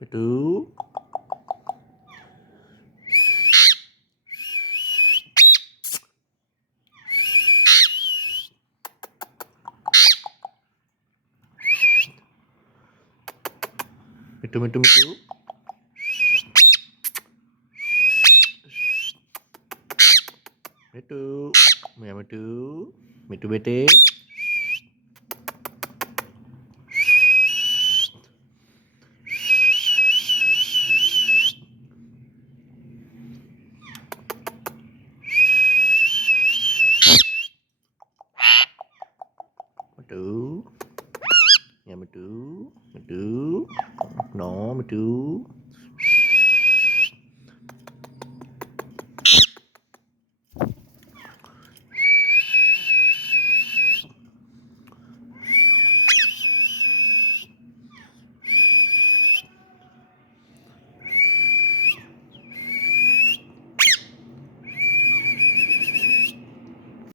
Mitu. Mitu, mitu, mitu. Mitu. Mẹ mitu. Mitu bete. Mitu. Ya mitu. Mitu. No, mitu.